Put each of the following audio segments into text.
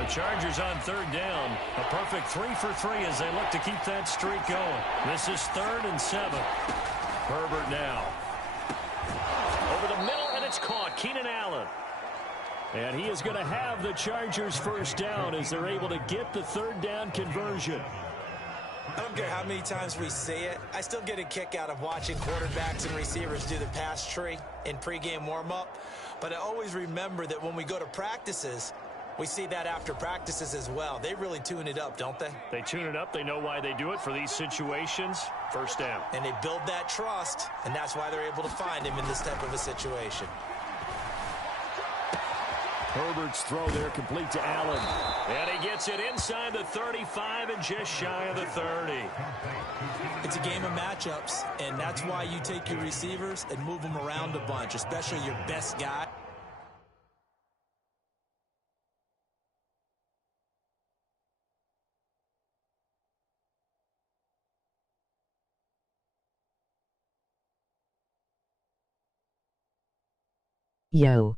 The Chargers on third down. A perfect 3 for 3 as they look to keep that streak going. This is 3rd and 7. Herbert now. Over the middle, and it's caught. Keenan Allen. And he is going to have the Chargers first down as they're able to get the third down conversion. I don't care how many times we see it. I still get a kick out of watching quarterbacks and receivers do the pass tree in pregame warm-up. But I always remember that when we go to practices, we see that after practices as well. They really tune it up, don't they? They tune it up. They know why they do it for these situations. First down. And they build that trust, and that's why they're able to find him in this type of a situation. Herbert's throw there complete to Allen. And he gets it inside the 35 and just shy of the 30. It's a game of matchups, and that's why you take your receivers and move them around a bunch, especially your best guy. Yo.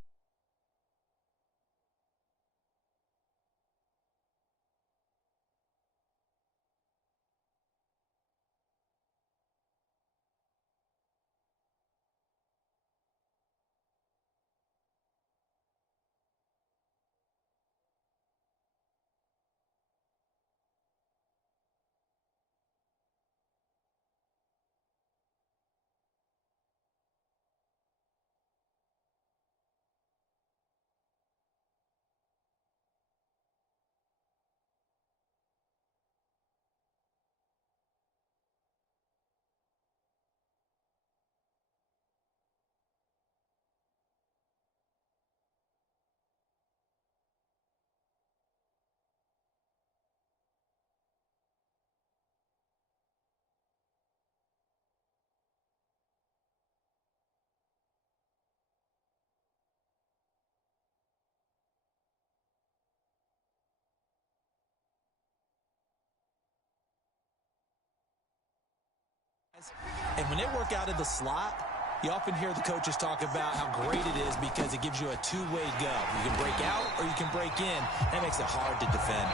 And when they work out of the slot, you often hear the coaches talk about how great it is because it gives you a two-way go. You can break out or you can break in. That makes it hard to defend.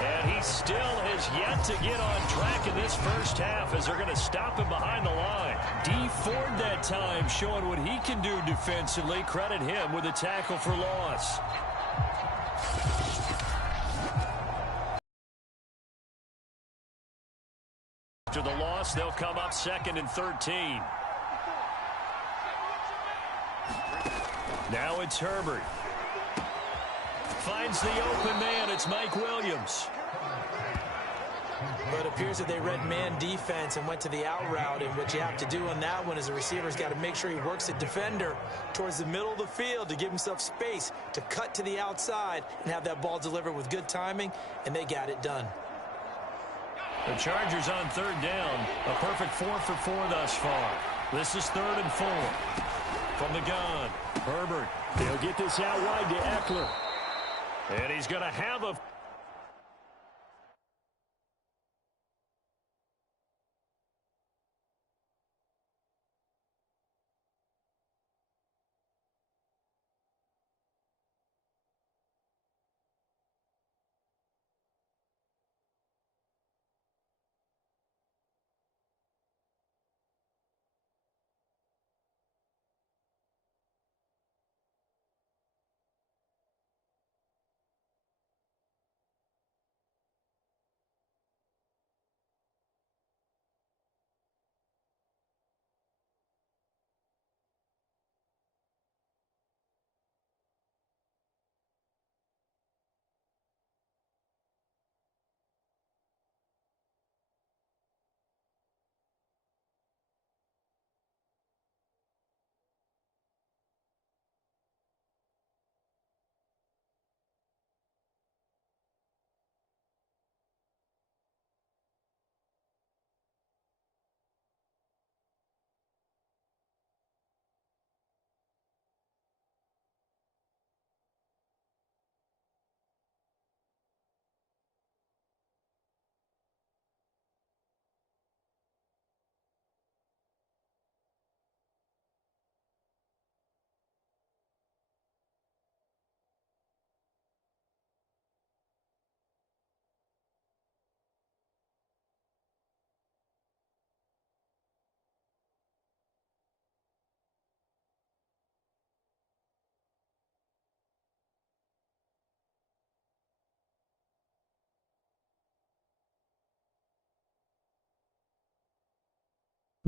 And he still has yet to get on track in this first half as they're going to stop him behind the line. Dee Ford that time showing what he can do defensively. Credit him with a tackle for loss. After the loss, they'll come up 2nd and 13. Now it's Herbert. Finds the open man. It's Mike Williams. But it appears that they read man defense and went to the out route. And what you have to do on that one is the receiver's got to make sure he works the defender towards the middle of the field to give himself space to cut to the outside and have that ball delivered with good timing, and they got it done. The Chargers on third down. A perfect 4 for 4 thus far. This is 3rd and 4. From the gun, Herbert. He'll get this out wide to Eckler. And he's going to have a...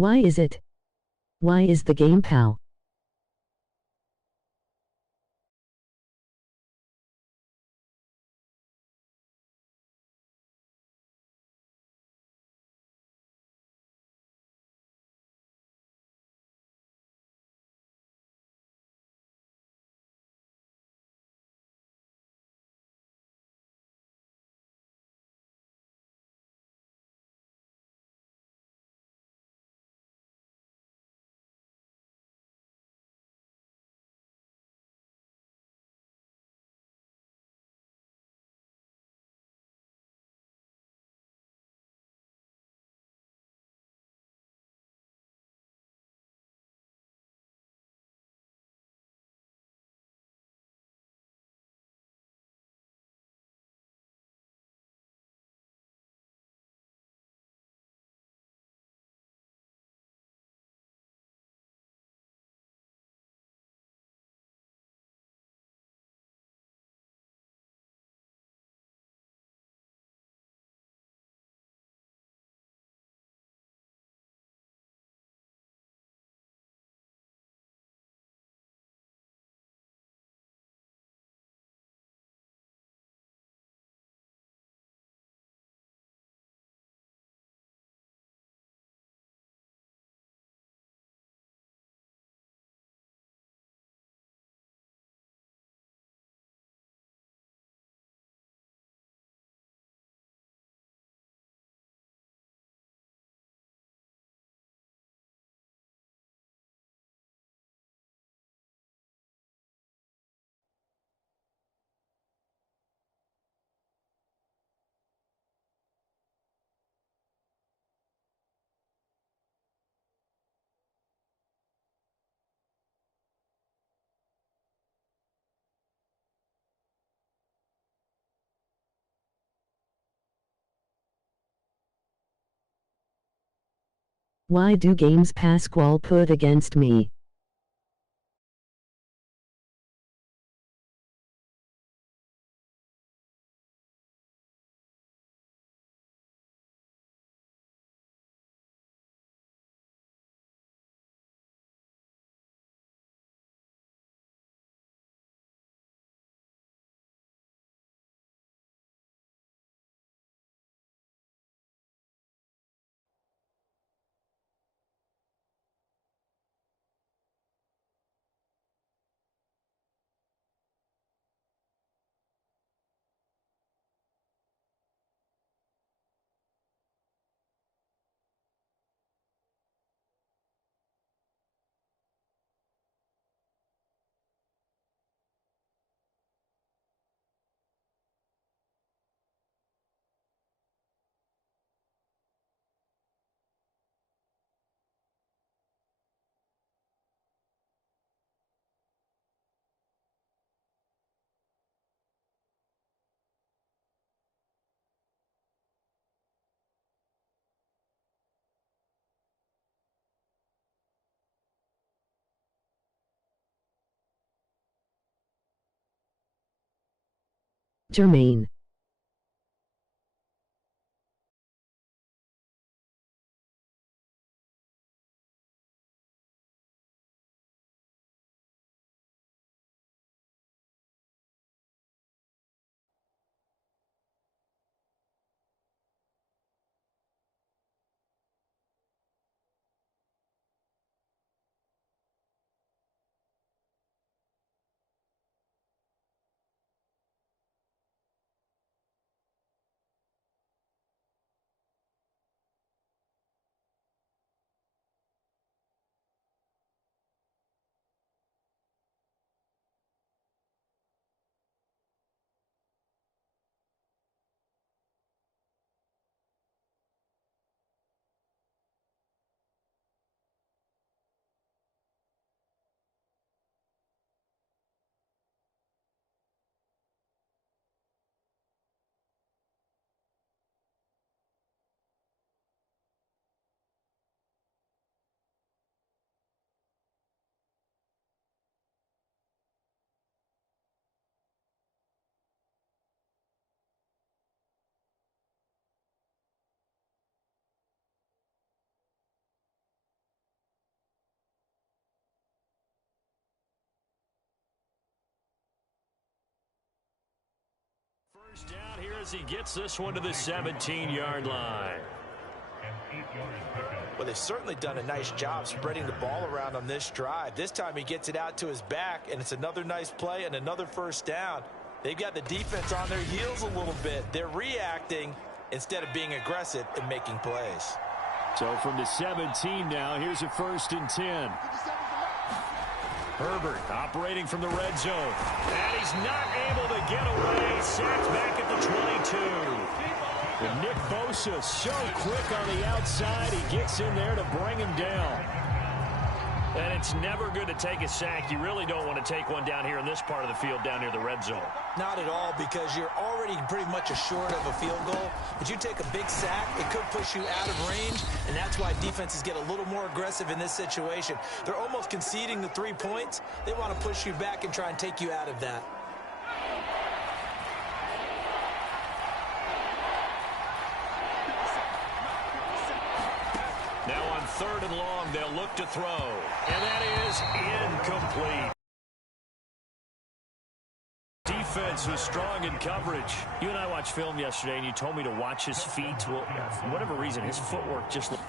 Why is it? Why is the game, pal? Why do games Pasquale put against me? Jermaine. as he gets this one to the 17-yard line. Well, they've certainly done a nice job spreading the ball around on this drive. This time he gets it out to his back, and it's another nice play and another first down. They've got the defense on their heels a little bit. They're reacting instead of being aggressive and making plays. So from the 17 now, here's a 1st and 10. Herbert operating from the red zone. And he's not able to get away. Sacked back at the 22. And Nick Bosa so quick on the outside. He gets in there to bring him down. And it's never good to take a sack. You really don't want to take one down here in this part of the field down near the red zone. Not at all, because you're already pretty much assured of a field goal. But you take a big sack, it could push you out of range, and that's why defenses get a little more aggressive in this situation. They're almost conceding the 3 points. They want to push you back and try and take you out of that. Now on 3rd and long, they'll look to throw. And that is incomplete. Defense was strong in coverage. You and I watched film yesterday, and you told me to watch his feet. Well, for whatever reason, his footwork just looked...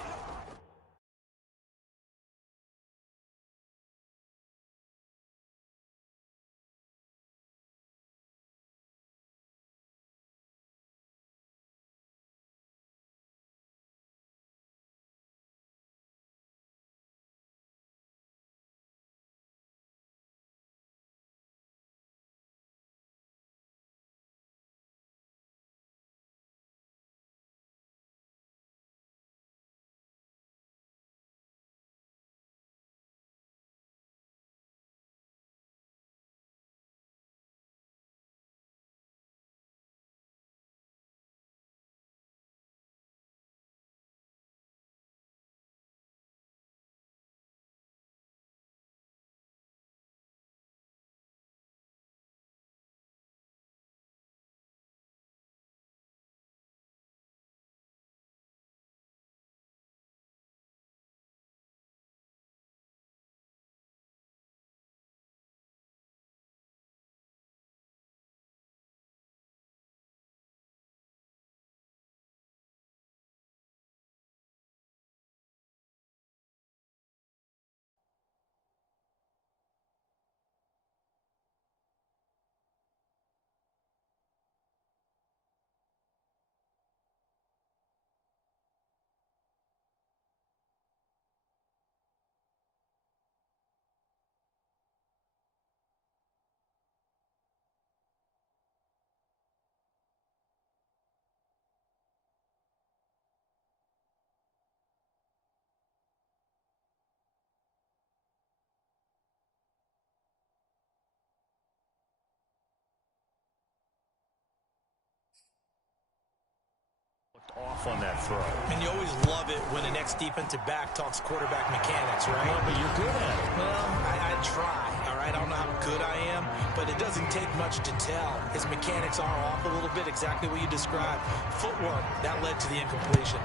off on that throw. And you always love it when the next defensive back talks quarterback mechanics, right? Well, but you're good at it. Well, I try, all right? I don't know how good I am, but it doesn't take much to tell. His mechanics are off a little bit, exactly what you described. Footwork, that led to the incompletion.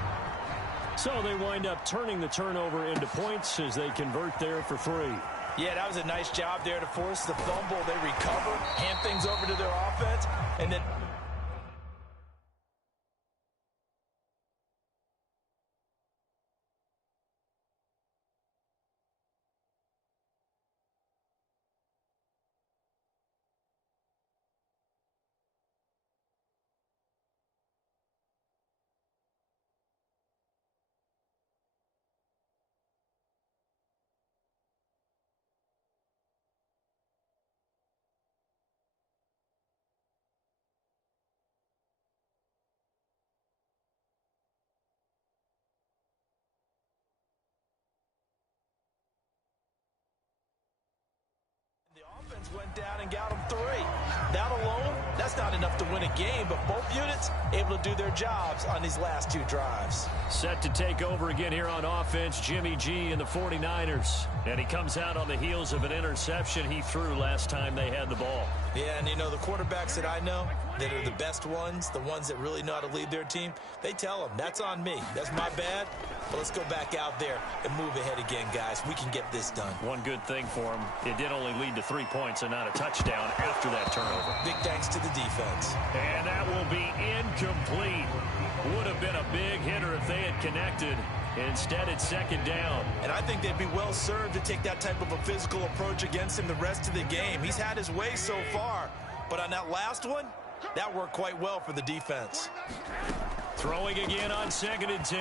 So they wind up turning the turnover into points as they convert there for 3. Yeah, that was a nice job there to force the fumble. They recover, hand things over to their offense, and then... Offense went down and got them 3. That alone, that's not enough to win a game, but both units able to do their jobs on these last 2 drives. Set to take over again here on offense, Jimmy G and the 49ers. And he comes out on the heels of an interception he threw last time they had the ball. Yeah, and you know, the quarterbacks that I know that are the best ones, the ones that really know how to lead their team, they tell them, that's on me. That's my bad. But let's go back out there and move ahead again, guys. We can get this done. One good thing for him, it did only lead to 3 points and not a touchdown after that turnover. Big thanks to the defense. And that will be incomplete. Would have been a big hitter if they had connected. Instead, it's second down. And I think they'd be well served to take that type of a physical approach against him the rest of the game. He's had his way so far, but on that last one, that worked quite well for the defense. Throwing again on 2nd and 10.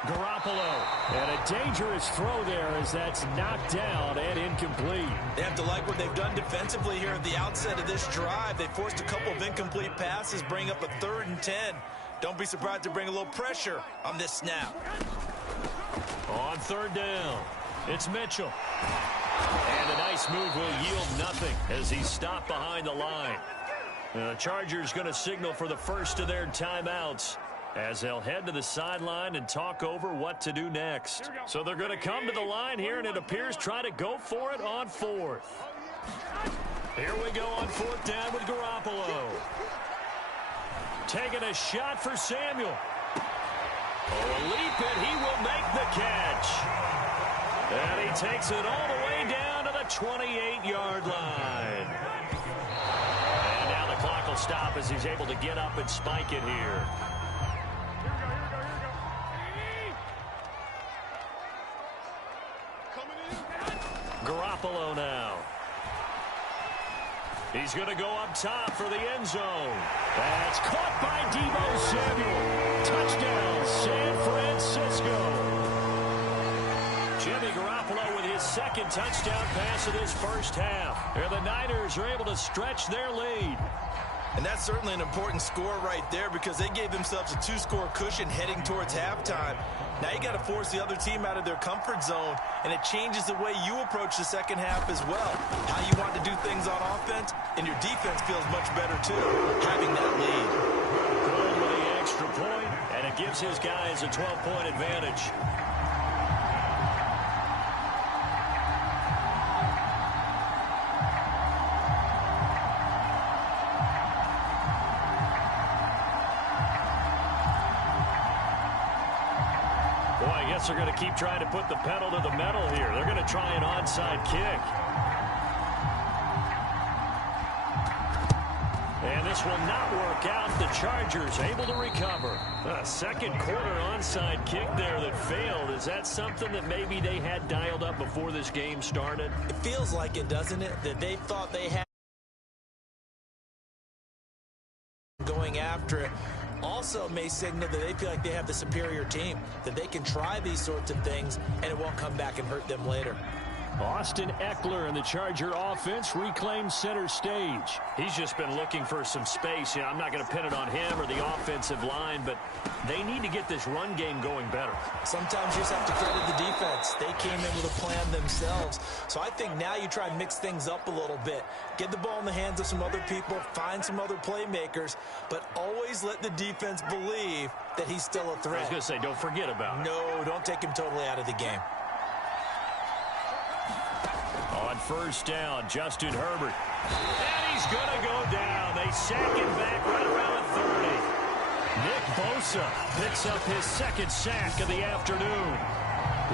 Garoppolo. And a dangerous throw there as that's knocked down and incomplete. They have to like what they've done defensively here at the outset of this drive. They forced a couple of incomplete passes, bring up a 3rd and 10. Don't be surprised to bring a little pressure on this snap. On 3rd down, it's Mitchell. And a nice move will yield nothing as he's stopped behind the line. The Chargers going to signal for the first of their timeouts as they'll head to the sideline and talk over what to do next. So they're going to come to the line here, and it appears try to go for it on 4th. Here we go on 4th down with Garoppolo. Taking a shot for Samuel. Oh, a leap, and he will make the catch. And he takes it all the way down to the 28-yard line. And now the clock will stop as he's able to get up and spike it here. Garoppolo now. He's going to go up top for the end zone. That's caught by Deebo Samuel. Touchdown, San Francisco. Jimmy Garoppolo with his 2nd touchdown pass of this first half. Here the Niners are able to stretch their lead. And that's certainly an important score right there because they gave themselves a 2-score cushion heading towards halftime. Now you got to force the other team out of their comfort zone, and it changes the way you approach the second half as well. How you want to do things on offense, and your defense feels much better too, having that lead. Good with the extra point, and it gives his guys a 12-point advantage. They're going to keep trying to put the pedal to the metal here. They're going to try an onside kick. And this will not work out. The Chargers able to recover. A second quarter onside kick there that failed. Is that something that maybe they had dialed up before this game started? It feels like it, doesn't it? That they thought they had going after it. Also may signal that they feel like they have the superior team, that they can try these sorts of things and it won't come back and hurt them later. Austin Eckler and the Charger offense reclaims center stage. He's just been looking for some space. I'm not going to pin it on him or the offensive line, but they need to get this run game going better. Sometimes you just have to credit the defense. They came in with a plan themselves. So I think now you try and mix things up a little bit. Get the ball in the hands of some other people, find some other playmakers, but always let the defense believe that he's still a threat. I was going to say, don't forget about it. No, don't take him totally out of the game. On 1st down, Justin Herbert. And he's going to go down. They sack him back right around the 30. Nick Bosa picks up his 2nd sack of the afternoon.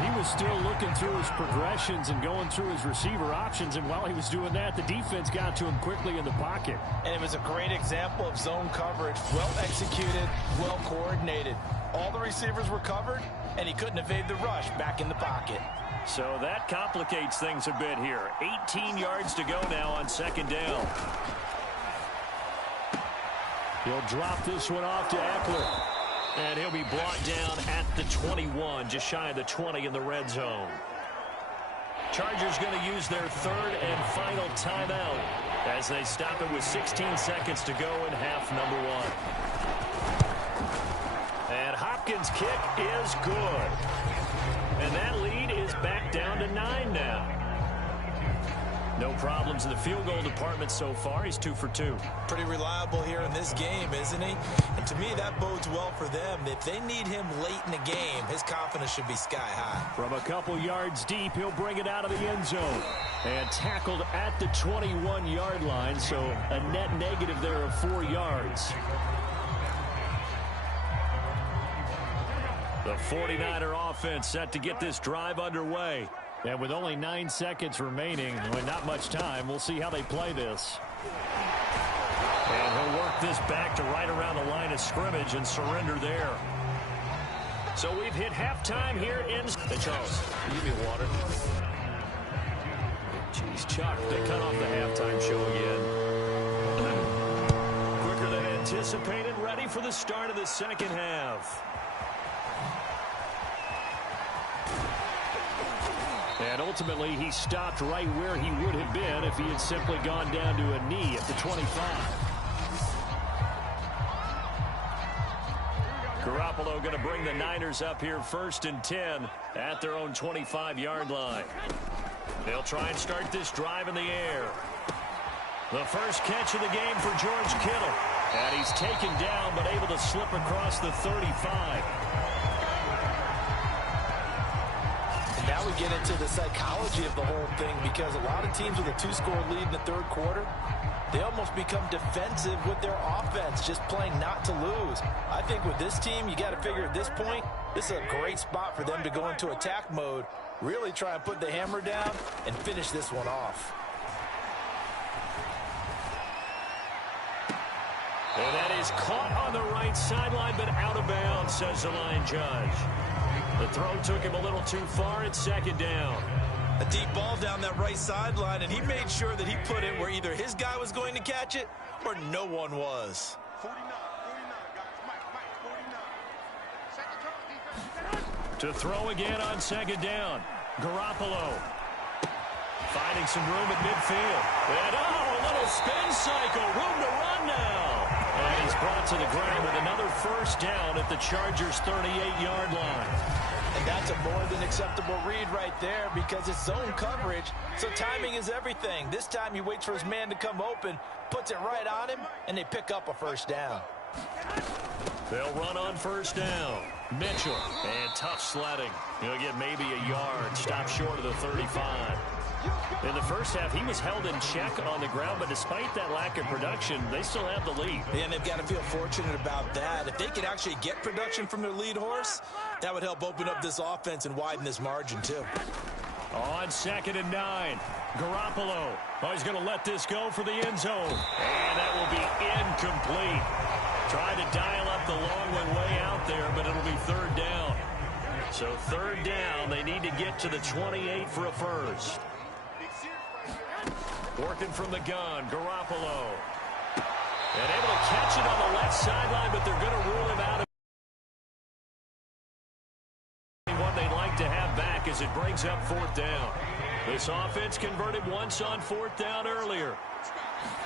He was still looking through his progressions and going through his receiver options, and while he was doing that, the defense got to him quickly in the pocket. And it was a great example of zone coverage. Well executed, well coordinated. All the receivers were covered, and he couldn't evade the rush back in the pocket. So that complicates things a bit here. 18 yards to go now on 2nd down. He'll drop this one off to Eckler. And he'll be brought down at the 21, just shy of the 20 in the red zone. Chargers going to use their 3rd and final timeout as they stop it with 16 seconds to go in half number 1. And Hopkins' kick is good. And that lead is back down to 9 now. No problems in the field goal department so far. He's 2 for 2. Pretty reliable here in this game, isn't he? And to me, that bodes well for them. If they need him late in the game, his confidence should be sky high. From a couple yards deep, he'll bring it out of the end zone. And tackled at the 21-yard line, so a net negative there of 4 yards. The 49er offense set to get this drive underway. And with only 9 seconds remaining, not much time, we'll see how they play this. And he'll work this back to right around the line of scrimmage and surrender there. So we've hit halftime here in... Hey, Charles, give me water. Jeez, Chuck, they cut off the halftime show again. Quicker than anticipated, ready for the start of the second half. And ultimately, he stopped right where he would have been if he had simply gone down to a knee at the 25. Garoppolo going to bring the Niners up here 1st and 10 at their own 25-yard line. They'll try and start this drive in the air. The first catch of the game for George Kittle. And he's taken down but able to slip across the 35. And now we get into the psychology of the whole thing, because a lot of teams with a 2-score lead in the third quarter, they almost become defensive with their offense, just playing not to lose. I think with this team, you got to figure at this point, this is a great spot for them to go into attack mode, really try and put the hammer down and finish this one off. And that is caught on the right sideline, but out of bounds, says the line judge. The throw took him a little too far. It's 2nd down. A deep ball down that right sideline, and he made sure that he put it where either his guy was going to catch it or no one was. 49, guys. Mike, To throw again on 2nd down. Garoppolo finding some room at midfield. And, a little spin cycle. Room to run now. And he's brought to the ground with another first down at the Chargers' 38-yard line. And that's a more than acceptable read right there, because it's zone coverage, so timing is everything. This time he waits for his man to come open, puts it right on him, and they pick up a first down. They'll run on first down. Mitchell, and tough sledding. He'll get maybe a yard, stop short of the 35. In the first half, he was held in check on the ground, but despite that lack of production, they still have the lead. And they've got to feel fortunate about that. If they could actually get production from their lead horse, that would help open up this offense and widen this margin, too. On 2nd and 9, Garoppolo. Oh, he's going to let this go for the end zone. And that will be incomplete. Trying to dial up the long one way out there, but it'll be 3rd down. So 3rd down, they need to get to the 28 for a first. Working from the gun, Garoppolo. And able to catch it on the left sideline, but they're going to rule him out. One they'd like to have back as it brings up 4th down. This offense converted once on 4th down earlier.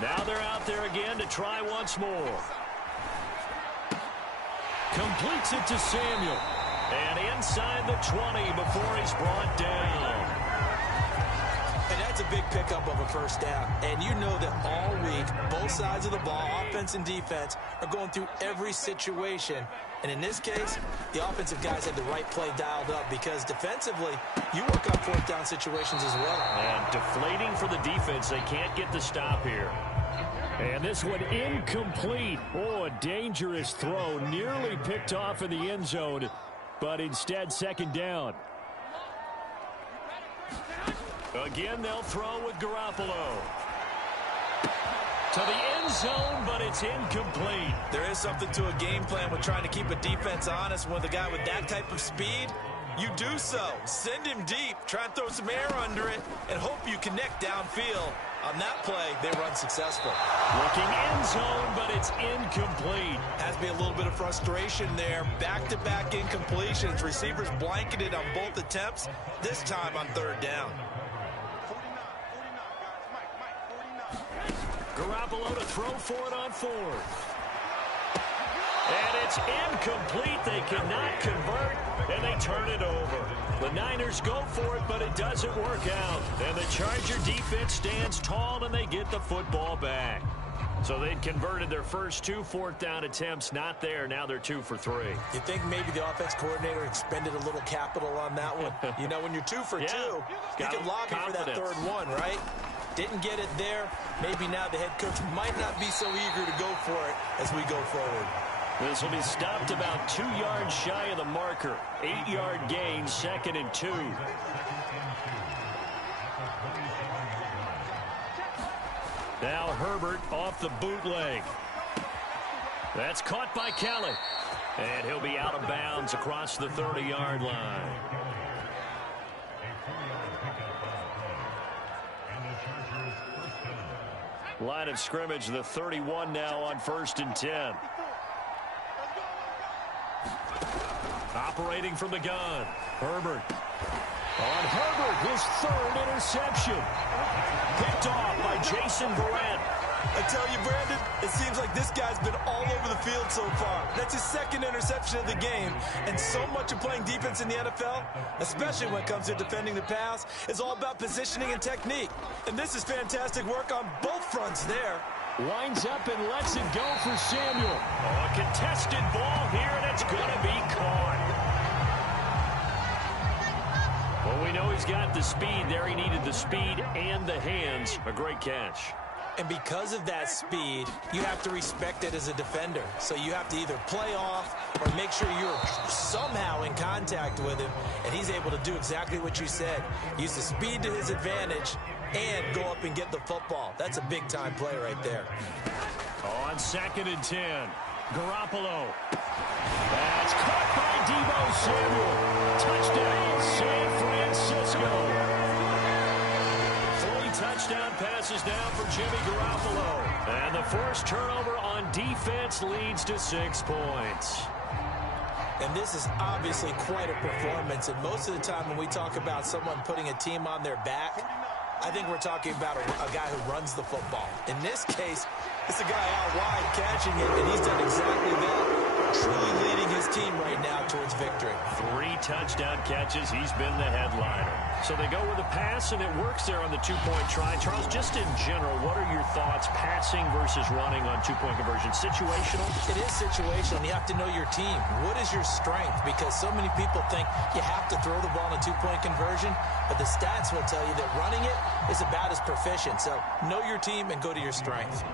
Now they're out there again to try once more. Completes it to Samuel. And inside the 20 before he's brought down. And that's a big pickup of a first down. And you know that all week, both sides of the ball, offense and defense, are going through every situation. And in this case, the offensive guys had the right play dialed up, because defensively, you work on 4th down situations as well. And deflating for the defense. They can't get the stop here. And this one incomplete. Oh, a dangerous throw. Nearly picked off in the end zone, but instead 2nd down. Again, they'll throw with Garoppolo. To the end zone, but it's incomplete. There is something to a game plan with trying to keep a defense honest. With a guy with that type of speed, you do so. Send him deep, try and throw some air under it, and hope you connect downfield. On that play, they run successful. Looking end zone, but it's incomplete. Has to be a little bit of frustration there. Back-to-back incompletions. Receivers blanketed on both attempts, this time on 3rd down. 49, guys. Mike, 49. Garoppolo to throw for it on 4th. And it's incomplete. They cannot convert, and they turn it over. The Niners go for it, but it doesn't work out. And the Charger defense stands tall, and they get the football back. So they'd converted their first 2 4th down attempts. Not there. Now they're 2 for 3. You think maybe the offense coordinator expended a little capital on that one? You know, when you're 2 for 2, you can lobby for that 3rd one, right? Didn't get it there. Maybe now the head coach might not be so eager to go for it as we go forward. This will be stopped about 2 yards shy of the marker. 8-yard gain, 2nd and 2. Now Herbert off the bootleg. That's caught by Kelly. And he'll be out of bounds across the 30-yard line. Line of scrimmage, the 31 now on 1st and 10. Operating from the gun, Herbert. On Herbert, his 3rd interception. Picked off by Jason Verrett. I tell you, Brandon, it seems like this guy's been all over the field so far. That's his 2nd interception of the game. And so much of playing defense in the NFL, especially when it comes to defending the pass, is all about positioning and technique. And this is fantastic work on both fronts there. Winds up and lets it go for Samuel. Oh, a contested ball here, and it's going to be caught. Well, we know he's got the speed there. He needed the speed and the hands. A great catch. And because of that speed, you have to respect it as a defender. So you have to either play off or make sure you're somehow in contact with him. And he's able to do exactly what you said. Use the speed to his advantage and go up and get the football. That's a big-time play right there. On 2nd and 10, Garoppolo. That's caught by Deebo Samuel. Touchdown, San Francisco. 3 touchdown passes down for Jimmy Garoppolo. And the first turnover on defense leads to 6 points. And this is obviously quite a performance. And most of the time when we talk about someone putting a team on their back, I think we're talking about a guy who runs the football. In this case, it's a guy out wide catching it, and he's done exactly that, truly leading his team right now towards victory. 3 touchdown catches. He's been the headliner. So they go with a pass, and it works there on the 2-point try. Charles, just in general, what are your thoughts passing versus running on 2-point conversion? Situational? It is situational. You have to know your team. What is your strength? Because so many people think you have to throw the ball in a 2-point conversion, but the stats will tell you that running it is about as proficient. So know your team and go to your strength.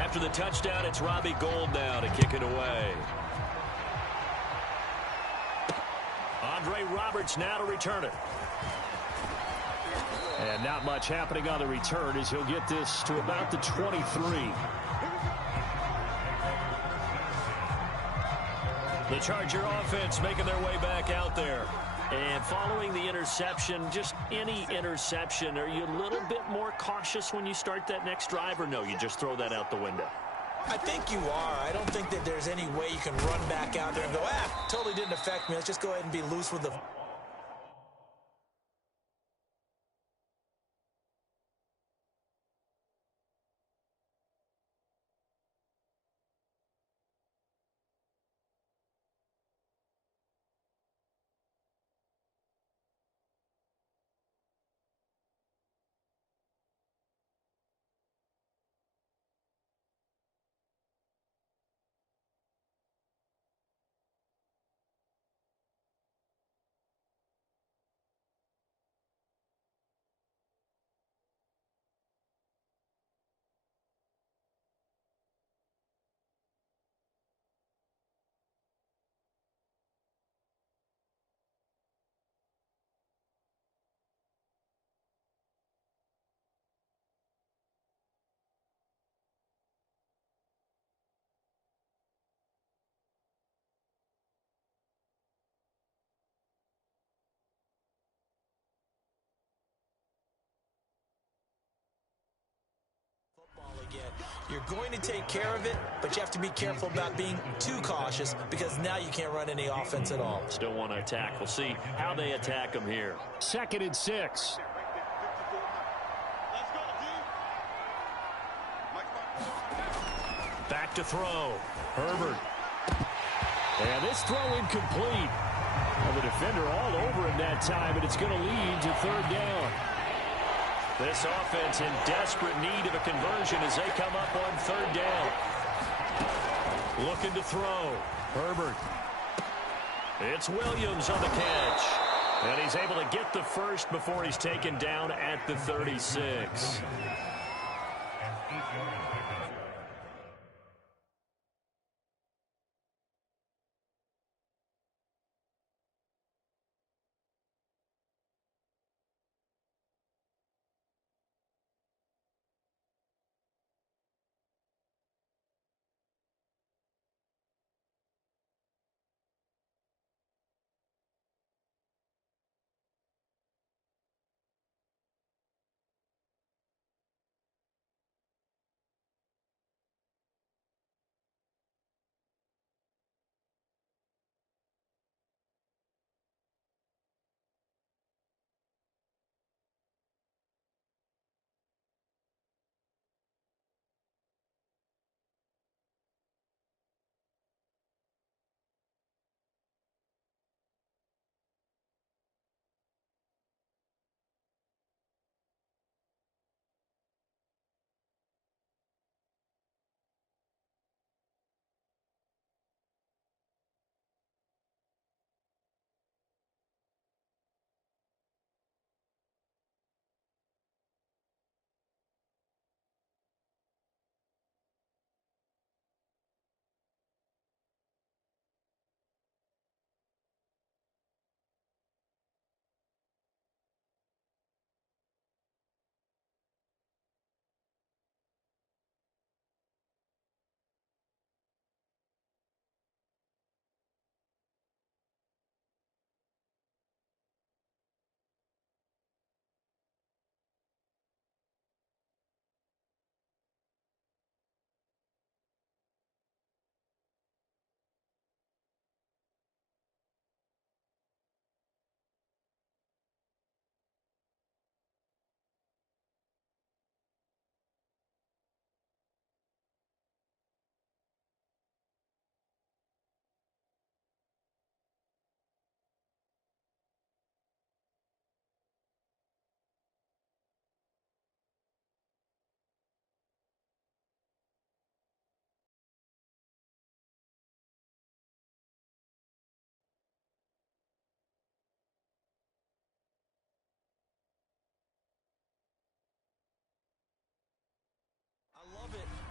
After the touchdown, it's Robbie Gould now to kick it away. Andre Roberts now to return it. And not much happening on the return as he'll get this to about the 23. The Charger offense making their way back out there. And following the interception, just any interception, are you a little bit more cautious when you start that next drive, or no, you just throw that out the window? I think you are. I don't think that there's any way you can run back out there and go, totally didn't affect me. Let's just go ahead and be loose with the... You're going to take care of it, but you have to be careful about being too cautious because now you can't run any offense at all. Still want to attack. We'll see how they attack them here. 2nd and 6. Back to throw. Herbert. And this throw incomplete. And the defender all over him that time, and it's going to lead to 3rd down. This offense in desperate need of a conversion as they come up on 3rd down. Looking to throw. Herbert. It's Williams on the catch. And he's able to get the first before he's taken down at the 36.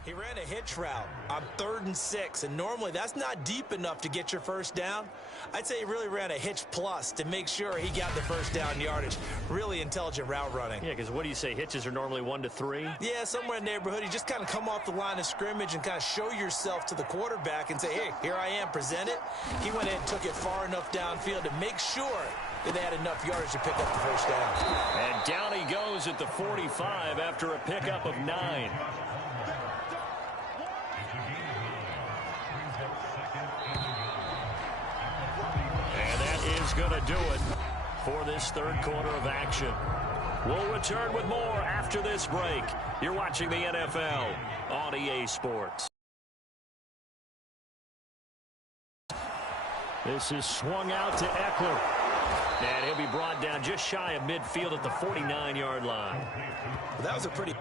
He ran a hitch route on 3rd and 6, and normally that's not deep enough to get your first down. I'd say he really ran a hitch plus to make sure he got the first down yardage. Really intelligent route running. Yeah, because what do you say? Hitches are normally 1 to 3? Yeah, somewhere in the neighborhood. You just kind of come off the line of scrimmage and kind of show yourself to the quarterback and say, hey, here I am, present it. He went in and took it far enough downfield to make sure that they had enough yardage to pick up the first down. And down he goes at the 45 after a pickup of 9. Is going to do it for this third quarter of action. We'll return with more after this break. You're watching the NFL on EA Sports. This is swung out to Eckler. And he'll be brought down just shy of midfield at the 49-yard line. Well, that was a pretty...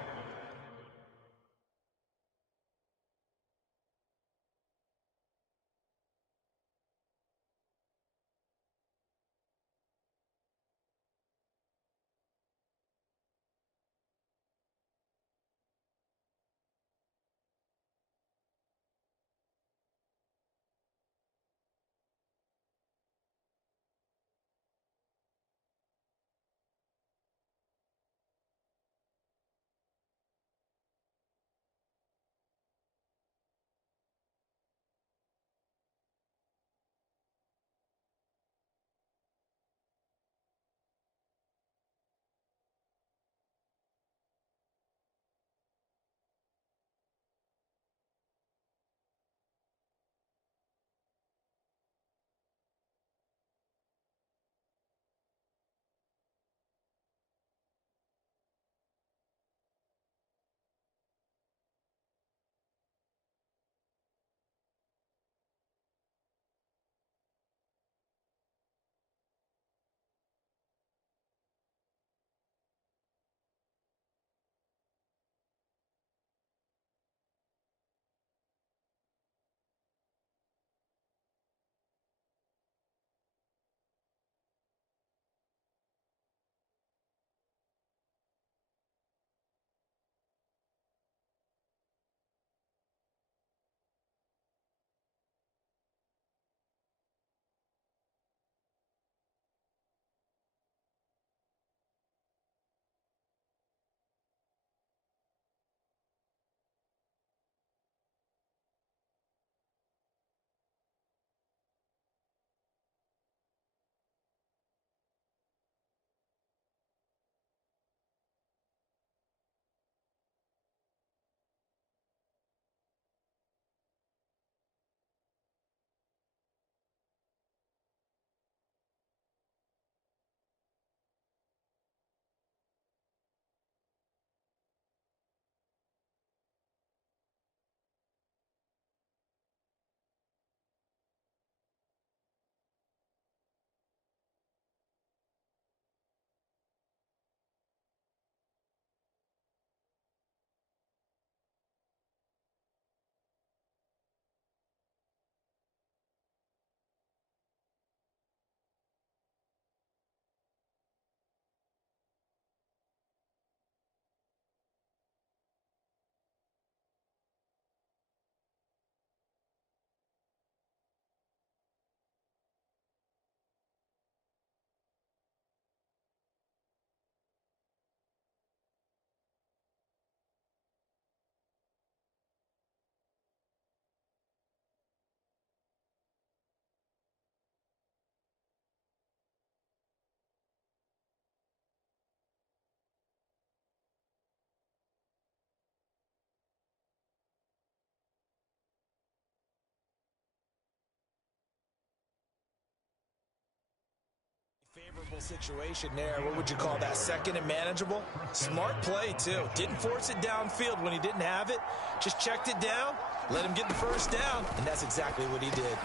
Favorable situation there. What would you call that? Second and manageable? Smart play, too. Didn't force it downfield when he didn't have it. Just checked it down, let him get the first down, and that's exactly what he did.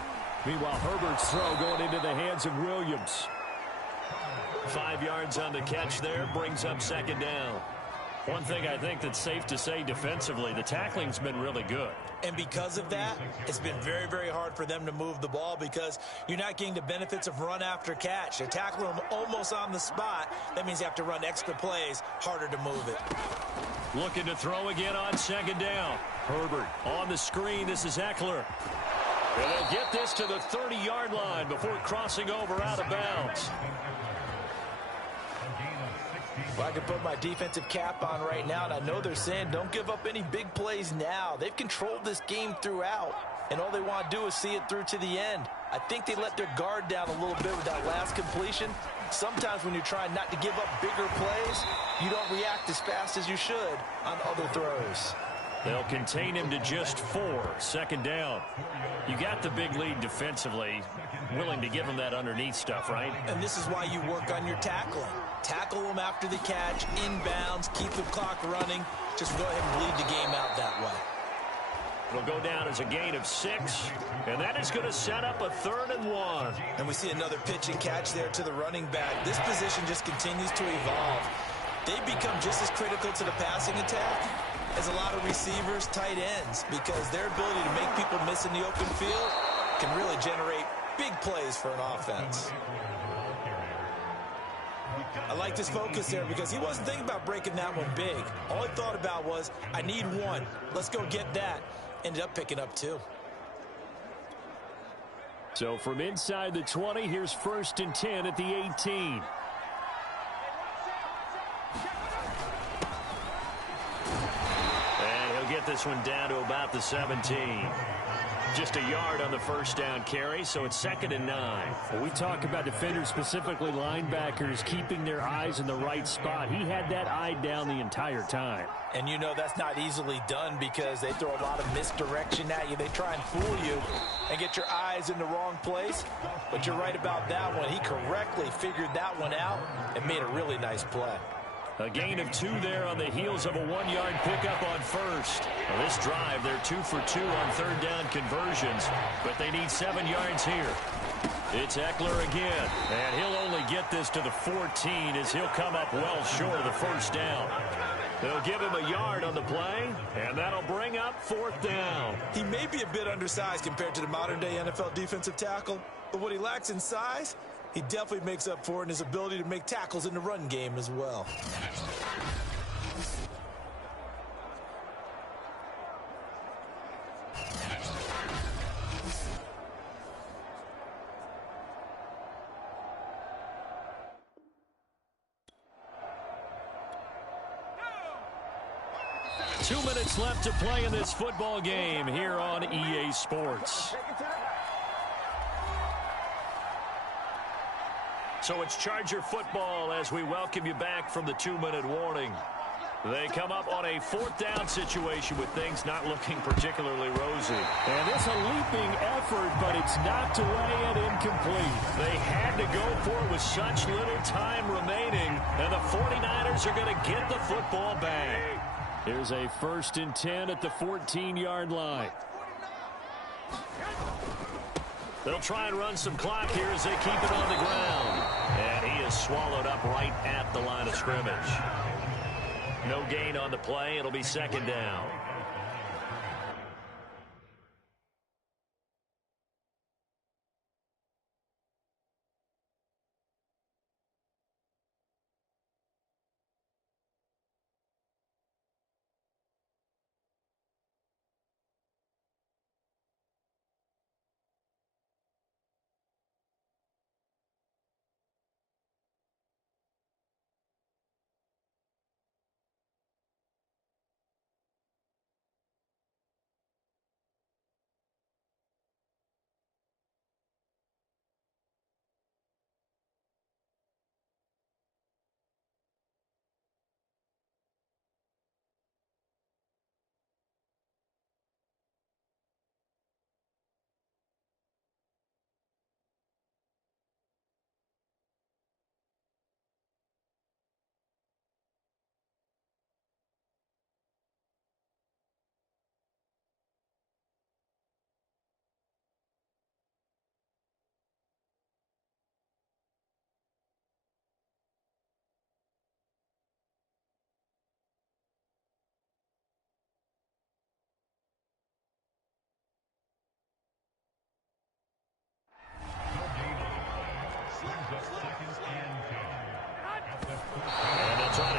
Meanwhile, Herbert's throw going into the hands of Williams. 5 yards on the catch there, brings up second down. One thing I think that's safe to say defensively, the tackling's been really good. And because of that, it's been very, very hard for them to move the ball because you're not getting the benefits of run after catch. They're tackling them almost on the spot. That means you have to run extra plays, harder to move it. Looking to throw again on second down. Herbert on the screen. This is Eckler. And they'll get this to the 30-yard line before crossing over out of bounds. Well, I can put my defensive cap on right now, and I know they're saying don't give up any big plays now. They've controlled this game throughout, and all they want to do is see it through to the end. I think they let their guard down a little bit with that last completion. Sometimes when you're trying not to give up bigger plays, you don't react as fast as you should on other throws. They'll contain him to just 4. Second down. You got the big lead defensively. Willing to give him that underneath stuff, right? And this is why you work on your tackling. Tackle them after the catch, inbounds, keep the clock running. Just go ahead and bleed the game out that way. It'll go down as a gain of 6, and that is going to set up a 3rd and 1. And we see another pitch and catch there to the running back. This position just continues to evolve. They become just as critical to the passing attack as a lot of receivers, tight ends, because their ability to make people miss in the open field can really generate big plays for an offense. I like this focus there because he wasn't thinking about breaking that one big. All he thought about was, I need 1. Let's go get that. Ended up picking up 2. So from inside the 20, here's 1st and 10 at the 18. And he'll get this one down to about the 17. Just a yard on the first down carry, so it's 2nd and 9. When we talk about defenders, specifically linebackers, keeping their eyes in the right spot, he had that eye down the entire time. And you know that's not easily done because they throw a lot of misdirection at you. They try and fool you and get your eyes in the wrong place. But you're right about that one. He correctly figured that one out and made a really nice play. A gain of 2 there on the heels of a 1-yard pickup on first. Well, this drive, they're 2 for 2 on 3rd down conversions, but they need 7 yards here. It's Eckler again, and he'll only get this to the 14 as he'll come up well short of the first down. They'll give him a yard on the play, and that'll bring up 4th down. He may be a bit undersized compared to the modern-day NFL defensive tackle, but what he lacks in size, he definitely makes up for it in his ability to make tackles in the run game as well. Two minutes left to play in this football game here on EA Sports. So it's Charger football as we welcome you back from the 2-minute warning. They come up on a 4th down situation with things not looking particularly rosy. And it's a leaping effort, but it's knocked away and incomplete. They had to go for it with such little time remaining, and the 49ers are going to get the football back. Here's a 1st and 10 at the 14-yard line. They'll try and run some clock here as they keep it on the ground. And he is swallowed up right at the line of scrimmage. No gain on the play. It'll be 2nd down.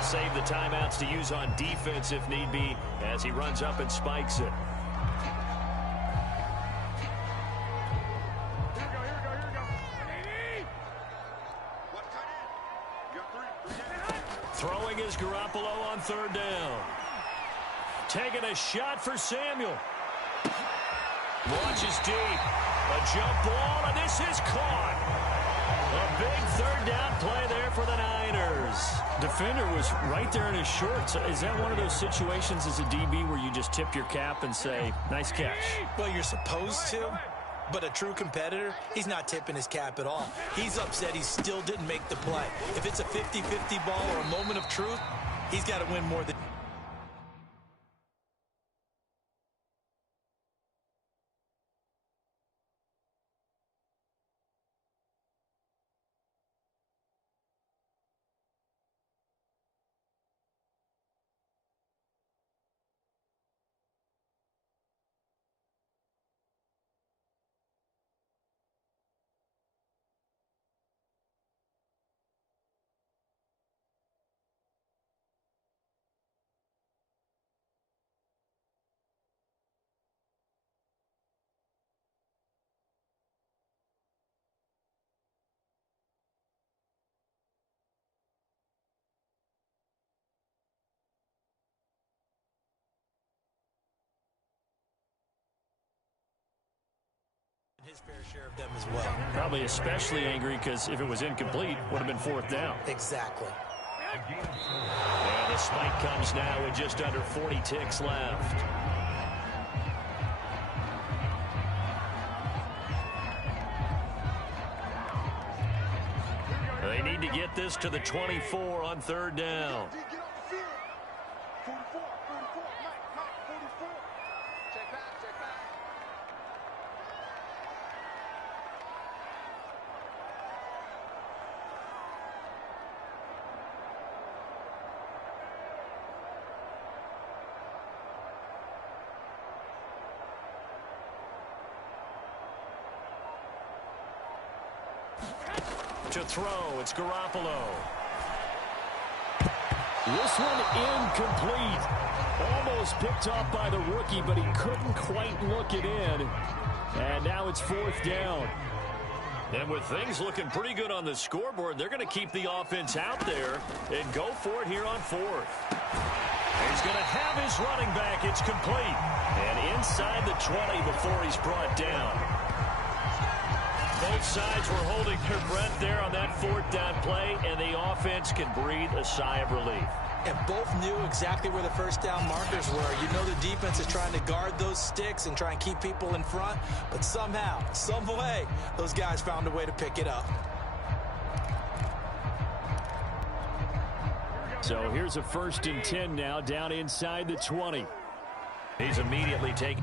save the timeouts to use on defense if need be as he runs up and spikes it. Throwing is Garoppolo on third down. Taking a shot for Samuel. Launches deep. A jump ball, and this is caught. A big third down play there for the Niners. Defender was right there in his shorts. Is that one of those situations as a DB where you just tip your cap and say, nice catch? Well, you're supposed to, but a true competitor, he's not tipping his cap at all. He's upset he still didn't make the play. If it's a 50-50 ball or a moment of truth, he's got to win more than... his fair share of them as well. Probably especially angry because if it was incomplete, would have been fourth down. Exactly. And the spike comes now with just under 40 ticks left. They need to get this to the 24 on third down. To throw, it's Garoppolo. This one incomplete. Almost picked off by the rookie, but he couldn't quite look it in. And now it's fourth down. And with things looking pretty good on the scoreboard, they're going to keep the offense out there and go for it here on fourth. He's going to have his running back. It's complete. And inside the 20 before he's brought down. Both sides were holding their breath there on that fourth down play, and the offense can breathe a sigh of relief. And both knew exactly where the first down markers were. You know the defense is trying to guard those sticks and try and keep people in front, but somehow, some way, those guys found a way to pick it up. So here's a 1st and 10 now, down inside the 20. He's immediately taken.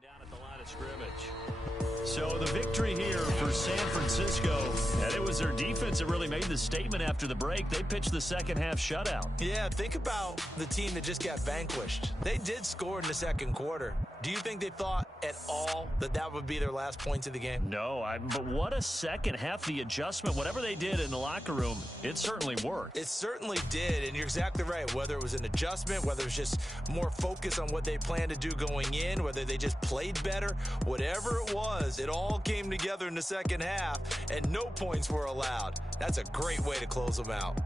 Down at the line of scrimmage. So the victory here for San Francisco, and it was their defense that really made the statement after the break. They pitched the second half shutout. Yeah, think about the team that just got vanquished. They did score in the second quarter. Do you think they thought at all that that would be their last points of the game? No, but what a second half. The adjustment, whatever they did in the locker room, it certainly worked. It certainly did, and you're exactly right. Whether it was an adjustment, whether it was just more focus on what they planned to do going in, whether they just played better, whatever it was, it all came together in the second half, and no points were allowed. That's a great way to close them out.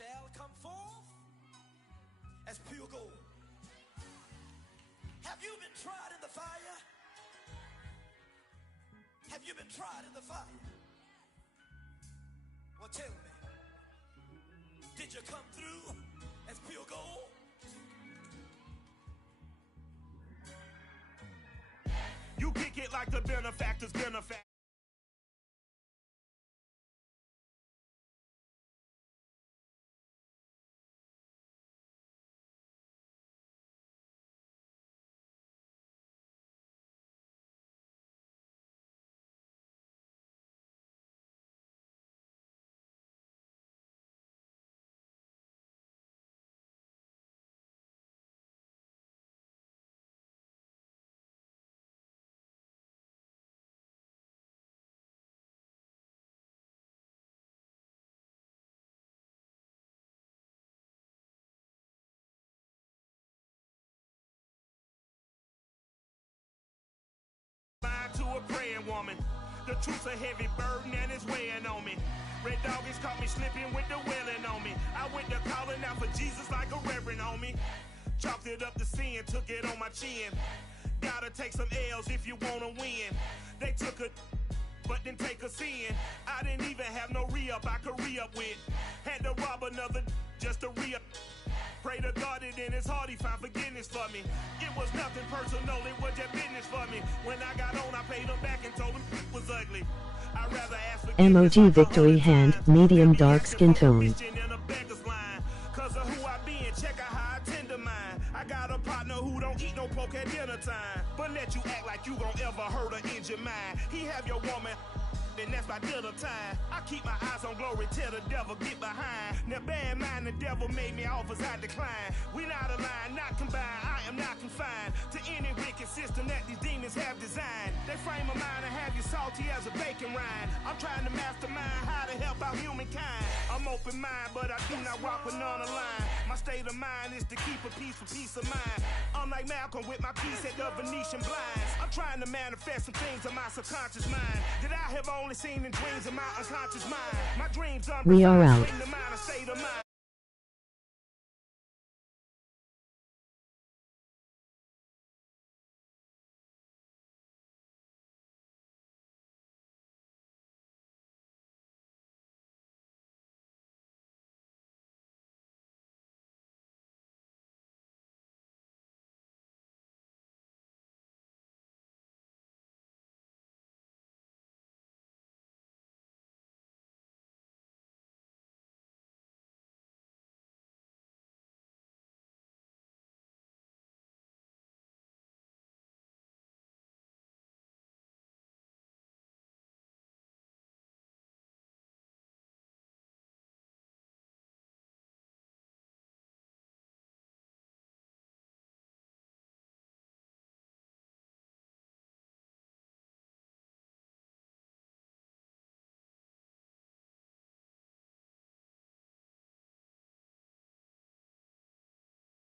shall come forth as pure gold. Have you been tried in the fire? Have you been tried in the fire? Well, tell me, did you come through as pure gold? You kick it like the benefactor's benefactor. To a praying woman, the truth's a heavy burden and it's weighing on me. Red Dog has caught me slipping with the wailing on me. I went to calling out for Jesus like a reverend on me. Chalked it up to sin, took it on my chin. Gotta take some L's if you wanna win. They took a but didn't take a sin. I didn't even have no re-up I could re-up with. Had to rob another just to re-up. Pray to God that in his heart he found forgiveness for me. It was nothing personal, it was just business for me. When I got on, I paid him back and told him it was ugly. I'd rather ask forgiveness. Emoji victory hand, medium dark skin tone. Cause of who I been, check out how I tend to mine. I got a partner who don't eat no pork at dinner time, but let you act like you gon' ever hurt or injure mine. He have your woman, and that's by dinner time. I keep my eyes on glory till the devil get behind. Now bear in mind the devil made me offers I decline. We not aligned, not combined, I am not confined to any wicked system that these demons have designed. They frame a mind and have you salty as a bacon rind. I'm trying to mastermind how to help out humankind. I'm open mind, but I do not rock with none aligned. My state of mind is to keep a peace for peace of mind. Unlike Malcolm with my piece at the Venetian blinds. I'm trying to manifest some things in my subconscious mind that I have only seen in dreams in my unconscious mind. My dreams We are out.